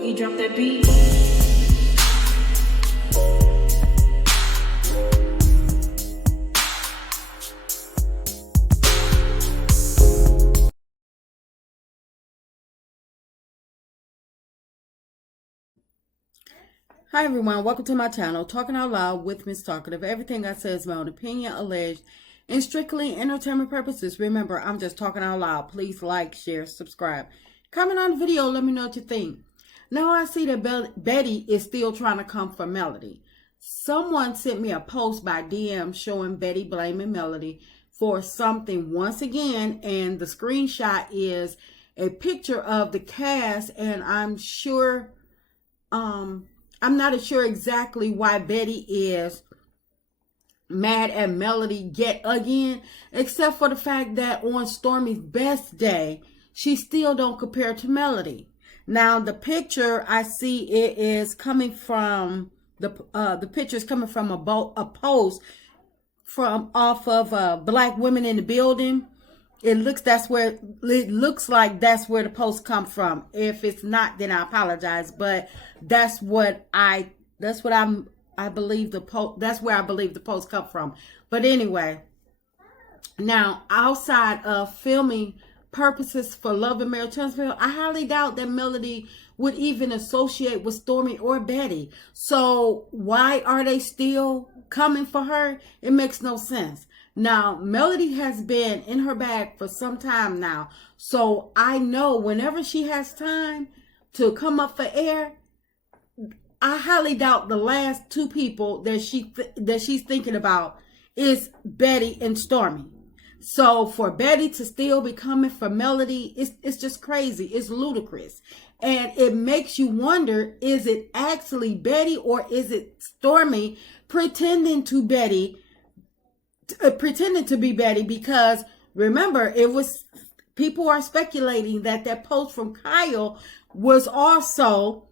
Boogie, drop that beat. Hi everyone, welcome to my channel, Talking Out Loud with Miss Talkative. Everything I say is my own opinion, alleged, and strictly entertainment purposes. Remember, I'm just talking out loud. Please like, share, subscribe. Comment on the video, let me know what you think. Now I see that Betty is still trying to come for Melody. Someone sent me a post by DM showing Betty blaming Melody for something once again, and the screenshot is a picture of the cast, and I'm not sure exactly why Betty is mad at Melody yet again, except for the fact that on Stormi's best day, she still don't compare to Melody. Now, the picture I see, it is coming from the picture is coming from a post from off of Black Women in the Building. It looks like that's where the post come from. If it's not, then I apologize. But that's where I believe the post come from. But anyway, now outside of filming purposes for Love and Marriage Huntsville, I highly doubt that Melody would even associate with Stormi or Betty. So why are they still coming for her? It makes no sense. Now, Melody has been in her bag for some time now. So I know whenever she has time to come up for air, I highly doubt the last two people that she's thinking about is Betty and Stormi. So for Betty to still be coming for Melody, it's just crazy. It's ludicrous. And it makes you wonder, is it actually Betty or is it Stormi pretending to be Betty? Because remember, people are speculating that post from Kyle was also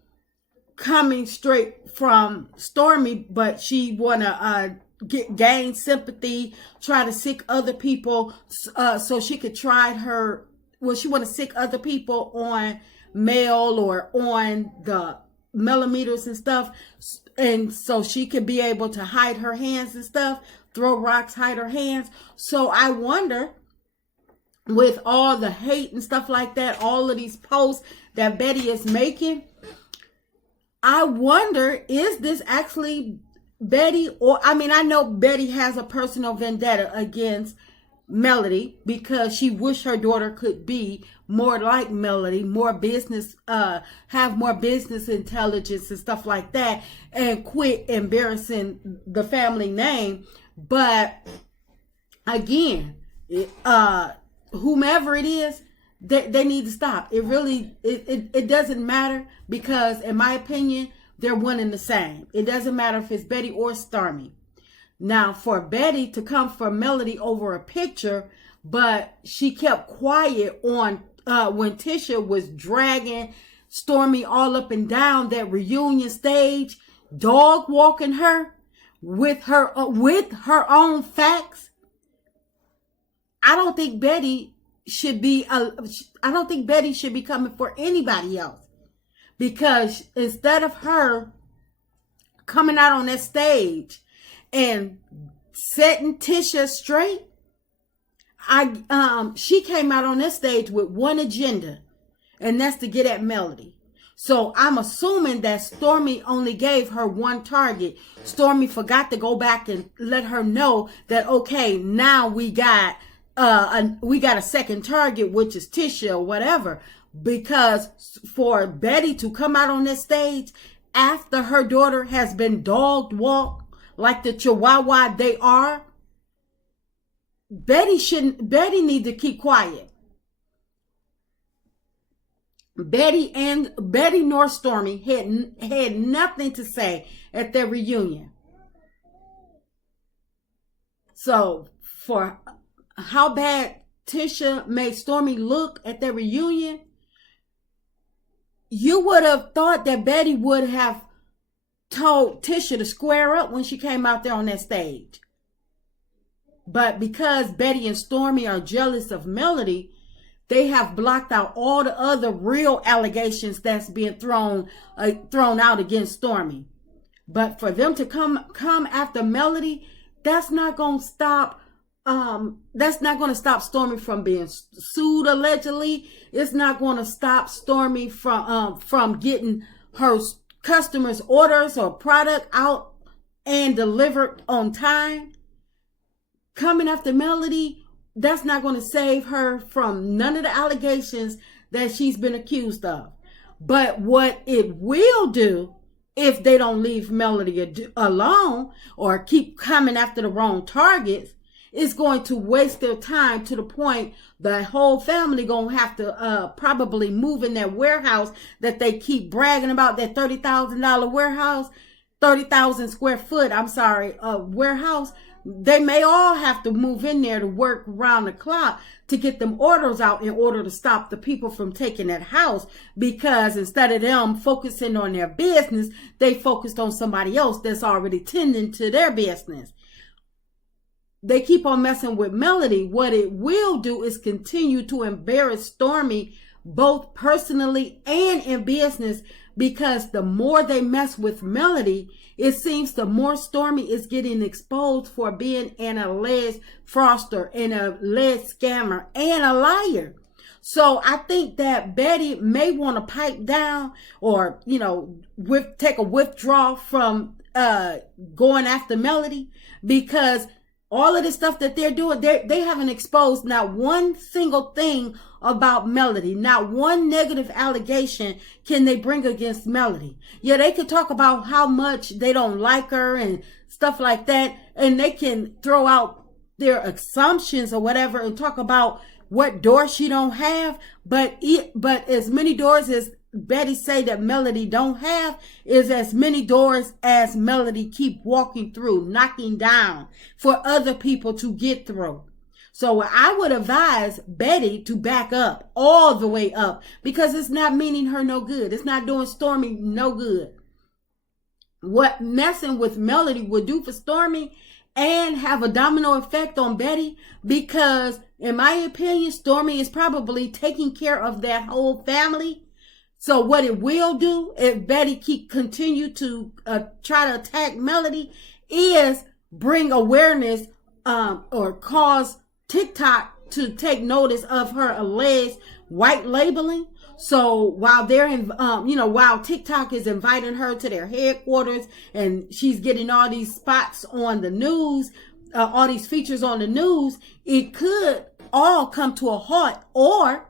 coming straight from Stormi, but she wanna gain sympathy, try to sick other people, so she could try her. Well, she want to sick other people on mail or on the millimeters and stuff, and so she could be able to hide her hands and stuff, throw rocks, hide her hands. So I wonder, with all the hate and stuff like that, all of these posts that Betty is making, I wonder, is this actually Betty? Or, I mean, I know Betty has a personal vendetta against Melody because she wished her daughter could be more like Melody, more business, have more business intelligence and stuff like that, and quit embarrassing the family name. But again, whomever it is, they need to stop. It doesn't matter, because in my opinion, they're one and the same. It doesn't matter if it's Betty or Stormi. Now, for Betty to come for Melody over a picture, but she kept quiet on when Tisha was dragging Stormi all up and down that reunion stage, dog walking her with her own facts. I don't think Betty should be coming for anybody else, because instead of her coming out on that stage and setting Tisha straight, she came out on that stage with one agenda, and that's to get at Melody. So I'm assuming that Stormi only gave her one target. Stormi forgot to go back and let her know that, okay, now we got a second target, which is Tisha or whatever. Because for Betty to come out on this stage after her daughter has been dog walked like the Chihuahua they are, Betty need to keep quiet. Betty nor Stormi had nothing to say at their reunion. So for how bad Tisha made Stormi look at their reunion, you would have thought that Betty would have told Tisha to square up when she came out there on that stage. But because Betty and Stormi are jealous of Melody, they have blocked out all the other real allegations that's being thrown out against Stormi. But for them to come after Melody, that's not going to stop. That's not going to stop Stormi from being sued allegedly. It's not going to stop Stormi from getting her customers' orders or product out and delivered on time. Coming after Melody, that's not going to save her from none of the allegations that she's been accused of. But what it will do, if they don't leave Melody alone or keep coming after the wrong targets, is going to waste their time to the point the whole family going to have to probably move in that warehouse that they keep bragging about, that $30,000 warehouse, 30,000 square foot, warehouse. They may all have to move in there to work around the clock to get them orders out in order to stop the people from taking that house, because instead of them focusing on their business, they focused on somebody else that's already tending to their business. They keep on messing with Melody. What it will do is continue to embarrass Stormi, both personally and in business, because the more they mess with Melody, it seems the more Stormi is getting exposed for being an alleged fraudster, an alleged scammer, and a liar. So I think that Bettie may want to pipe down or, take a withdrawal from going after Melody, because all of the stuff that they're doing, they haven't exposed not one single thing about Melody. Not one negative allegation can they bring against Melody. Yeah, they could talk about how much they don't like her and stuff like that, and they can throw out their assumptions or whatever and talk about what doors she don't have. But as many doors as Bettie say that Melody don't have is as many doors as Melody keep walking through, knocking down for other people to get through. So I would advise Bettie to back up, all the way up, because it's not meaning her no good. It's not doing Stormi no good. What messing with Melody would do for Stormi and have a domino effect on Bettie, because in my opinion, Stormi is probably taking care of that whole family. So what it will do, if Bettie continue to try to attack Melody, is bring awareness or cause TikTok to take notice of her alleged white labeling. So while while TikTok is inviting her to their headquarters and she's getting all these spots on the news, all these features on the news, it could all come to a halt, or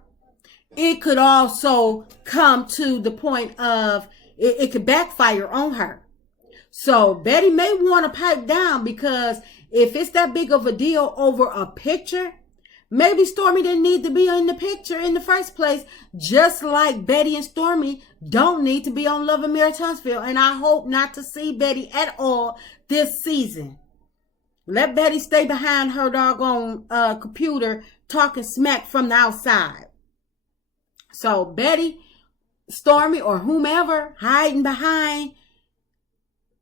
it could also come to the point of it could backfire on her. So Bettie may want to pipe down, because if it's that big of a deal over a picture, maybe Stormi didn't need to be in the picture in the first place, just like Bettie and Stormi don't need to be on Love and Marriage Huntsville. And I hope not to see Bettie at all this season. Let Bettie stay behind her doggone computer talking smack from the outside. So Bettie, Stormi, or whomever hiding behind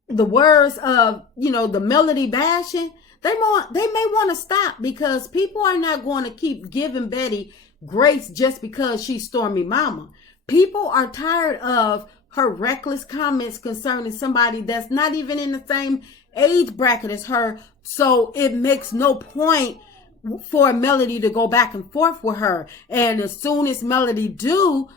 the words of, the Melody bashing, they may want to stop, because people are not going to keep giving Bettie grace just because she's Stormi mama. People are tired of her reckless comments concerning somebody that's not even in the same age bracket as her. So it makes no point for Melody to go back and forth with her. And as soon as Melody do,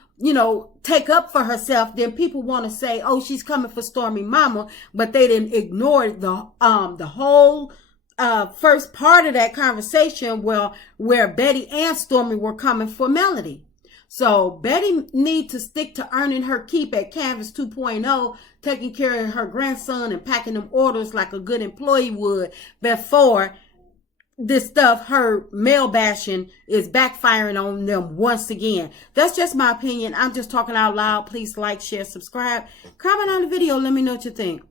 take up for herself, then people want to say, oh, she's coming for Stormi mama, but they didn't ignore the whole first part of that conversation where Bettie and Stormi were coming for Melody. So Bettie needs to stick to earning her keep at Canvas 2.0, taking care of her grandson and packing them orders like a good employee would, before this stuff, her male bashing, is backfiring on them once again. That's just my opinion. I'm just talking out loud. Please like, share, subscribe, comment on the video. Let me know what you think.